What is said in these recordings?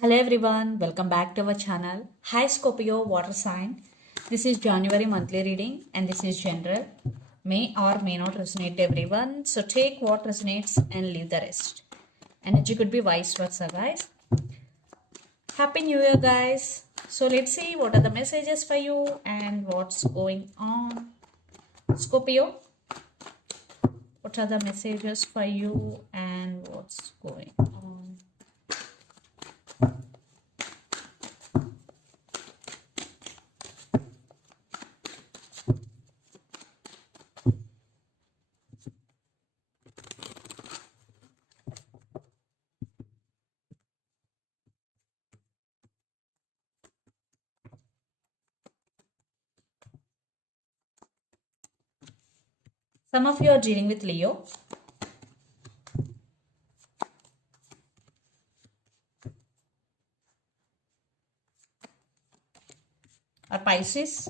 Hello everyone, welcome back to our channel. Hi Scorpio water sign. This is January monthly reading and this is general. May or may not resonate everyone. So take what resonates and leave the rest. Energy could be vice versa, guys. Happy New Year, guys. So let's see what are the messages for you and what's going on. Scorpio, what are the messages for you and what's going on? Some of you are dealing with Leo. Or Pisces.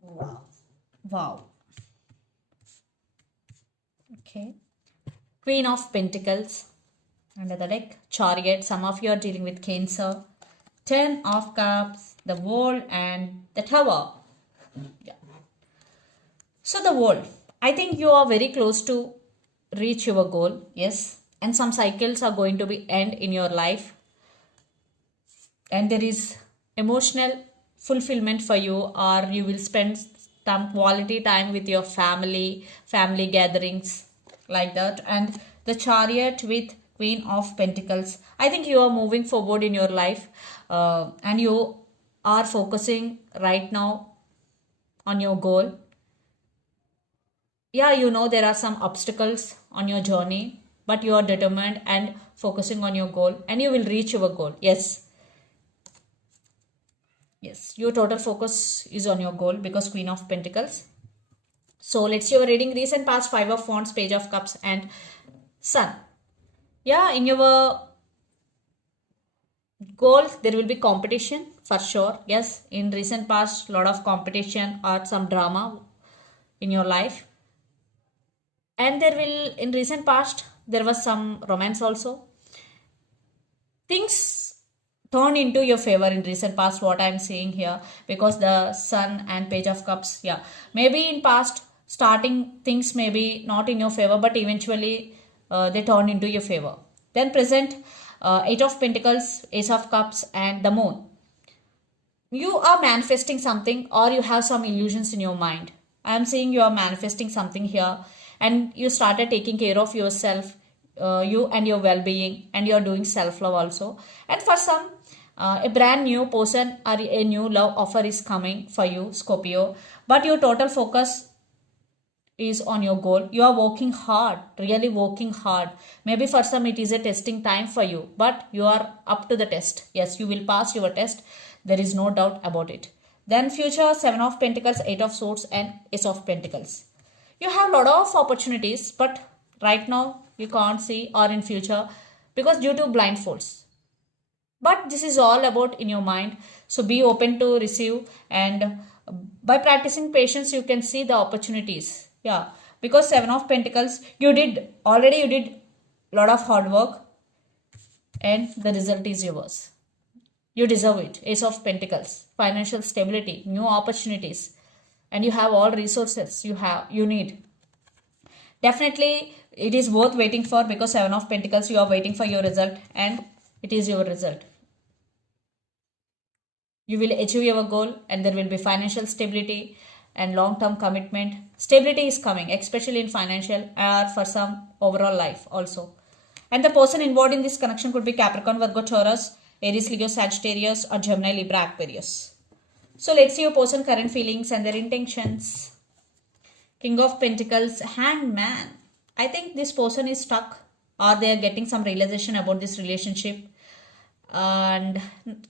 Wow. Wow. Okay. Queen of Pentacles. Under the deck. Chariot. Some of you are dealing with Cancer. Ten of Cups. The World and the Tower. Yeah. So the World. I think you are very close to reach your goal. Yes. And some cycles are going to be end in your life. And there is emotional fulfillment for you, or you will spend some quality time with your family gatherings like that. And the Chariot with Queen of Pentacles, I think you are moving forward in your life, and you are focusing right now on your goal. Yeah, you know there are some obstacles on your journey, but you are determined and focusing on your goal, and you will reach your goal. Yes. Yes, your total focus is on your goal because Queen of Pentacles. So let's see your reading. Recent past, Five of Wands, Page of Cups and Sun. Yeah, in your goal, there will be competition for sure. Yes, in recent past, lot of competition or some drama in your life. And there will, in recent past, there was some romance also. Things turn into your favor in recent past, what I'm seeing here, because the Sun and Page of Cups. Yeah, maybe in past starting things may be not in your favor, but eventually they turn into your favor. Then present, Eight of Pentacles, Ace of Cups and the Moon. You are manifesting something, or you have some illusions in your mind. I am seeing you are manifesting something here, and you started taking care of yourself, you and your well-being, and you are doing self-love also. And for some, a brand new person or a new love offer is coming for you, Scorpio, but your total focus is on your goal. You are working hard, really working hard. Maybe for some it is a testing time for you, but you are up to the test. Yes, you will pass your test. There is no doubt about it. Then future, Seven of Pentacles, Eight of Swords and Ace of Pentacles. You have a lot of opportunities, but right now you can't see, or in future, because due to blindfolds. But this is all about in your mind. So be open to receive, and by practicing patience you can see the opportunities. Yeah, because Seven of Pentacles, you did a lot of hard work, and the result is yours. You deserve it. Ace of Pentacles, financial stability, new opportunities, and you have all resources you need. Definitely it is worth waiting for, because Seven of Pentacles, you are waiting for your result, and it is your result. You will achieve your goal, and there will be financial stability and long-term commitment. Stability is coming, especially in financial or for some overall life also. And the person involved in this connection could be Capricorn, Virgo, Taurus, Aries, Leo, Sagittarius or Gemini, Libra, Aquarius. So let's see your person current feelings and their intentions. King of Pentacles, Hanged Man. I think this person is stuck, or they are getting some realization about this relationship. And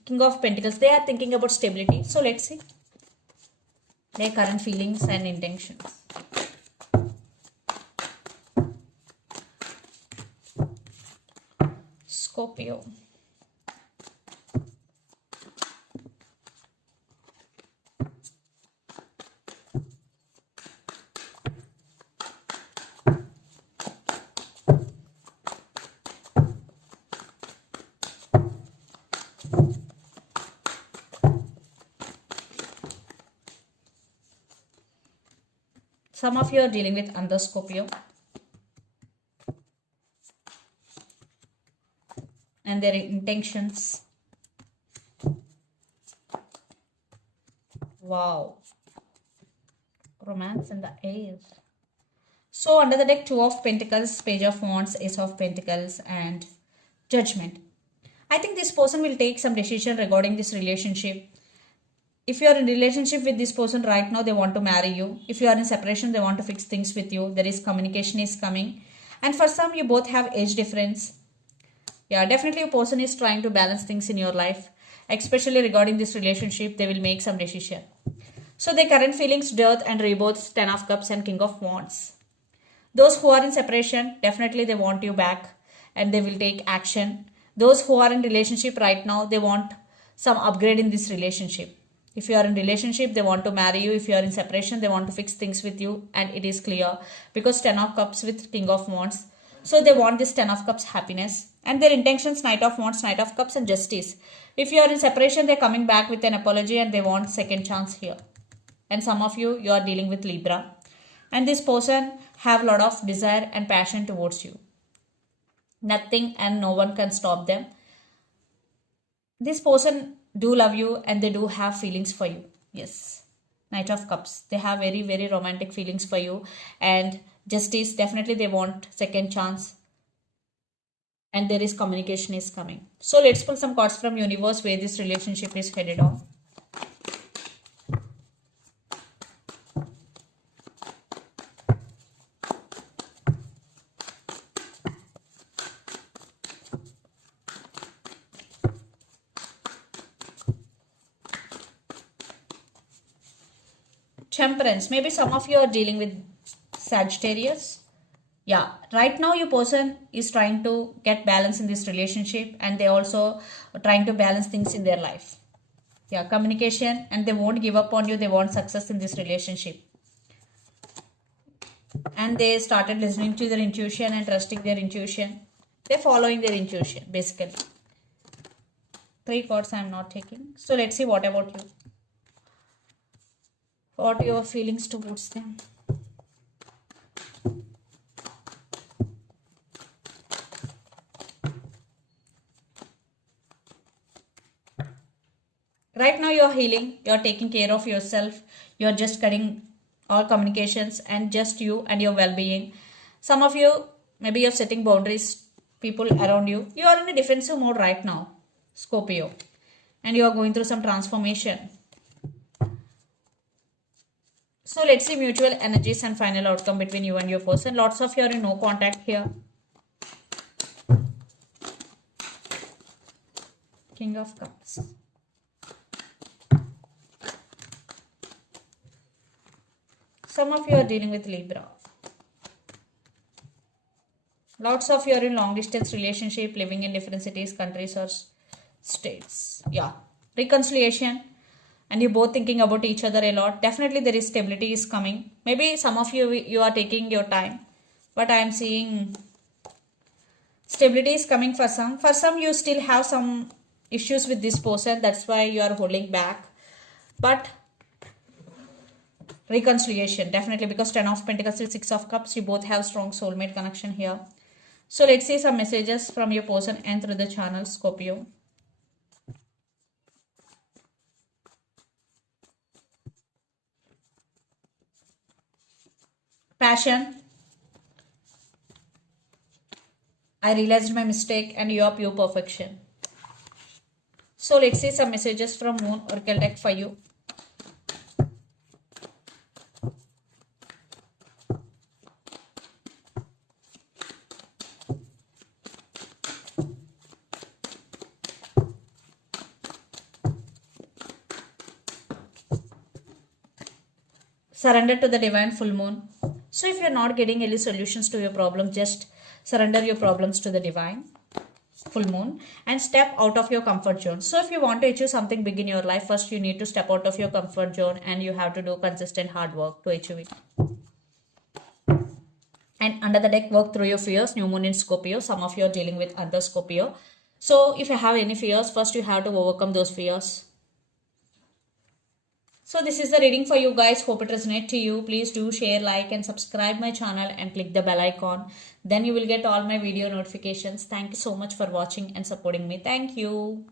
King of Pentacles, they are thinking about stability. So let's see their current feelings and intentions. Scorpio. Some of you are dealing with under Scorpio. And their intentions. Wow. Romance in the air. So under the deck, Two of Pentacles, Page of Wands, Ace of Pentacles, and Judgment. I think this person will take some decision regarding this relationship. If you are in relationship with this person right now, they want to marry you. If you are in separation, they want to fix things with you. There is communication is coming. And for some, you both have age difference. Yeah, definitely a person is trying to balance things in your life. Especially regarding this relationship, they will make some decision. So their current feelings, death and rebirth, 10 of Cups and King of Wands. Those who are in separation, definitely they want you back and they will take action. Those who are in relationship right now, they want some upgrade in this relationship. If you are in relationship, they want to marry you. If you are in separation, they want to fix things with you, and it is clear because 10 of Cups with King of Wands. So they want this 10 of Cups happiness, and their intentions, Knight of Wands, Knight of Cups and Justice. If you are in separation, they're coming back with an apology and they want second chance here. And some of you are dealing with Libra, and this person have a lot of desire and passion towards you. Nothing and no one can stop them. This person do love you and they do have feelings for you. Yes. Knight of Cups. They have very, very romantic feelings for you. And Justice, definitely they want second chance. And there is communication is coming. So let's pull some cards from universe where this relationship is headed on. Temperance. Maybe some of you are dealing with Sagittarius. Yeah, right now your person is trying to get balance in this relationship, and they also trying to balance things in their life. Yeah, communication, and they won't give up on you. They want success in this relationship. And they started listening to their intuition and trusting their intuition. They're following their intuition, basically. 3 cards I'm not taking. So let's see what about you. What are your feelings towards them? Right now you're healing, you're taking care of yourself, you're just cutting all communications and just you and your well-being. Some of you, maybe you're setting boundaries, people around you. You are in a defensive mode right now, Scorpio. And you are going through some transformation. So let's see mutual energies and final outcome between you and your person. Lots of you are in no contact here. King of Cups. Some of you are dealing with Libra. Lots of you are in long distance relationship, living in different cities, countries or states. Yeah. Reconciliation. And you're both thinking about each other a lot. Definitely there is stability is coming. Maybe some of you are taking your time. But I am seeing stability is coming for some. For some you still have some issues with this person. That's why you are holding back. But reconciliation, definitely, because 10 of Pentacles with 6 of Cups. You both have strong soulmate connection here. So let's see some messages from your person and through the channel, Scorpio. Passion. I realized my mistake and you are pure perfection. So let's see some messages from Moon Oracle deck for you. Surrender to the divine full moon. So if you're not getting any solutions to your problem, just surrender your problems to the divine full moon and step out of your comfort zone. So if you want to achieve something big in your life, first you need to step out of your comfort zone and you have to do consistent hard work to achieve it. And under the deck, work through your fears. New moon in Scorpio. Some of you are dealing with under Scorpio. So if you have any fears, first you have to overcome those fears. So this is the reading for you guys. Hope it resonates to you. Please do share, like and subscribe my channel and click the bell icon. Then you will get all my video notifications. Thank you so much for watching and supporting me. Thank you.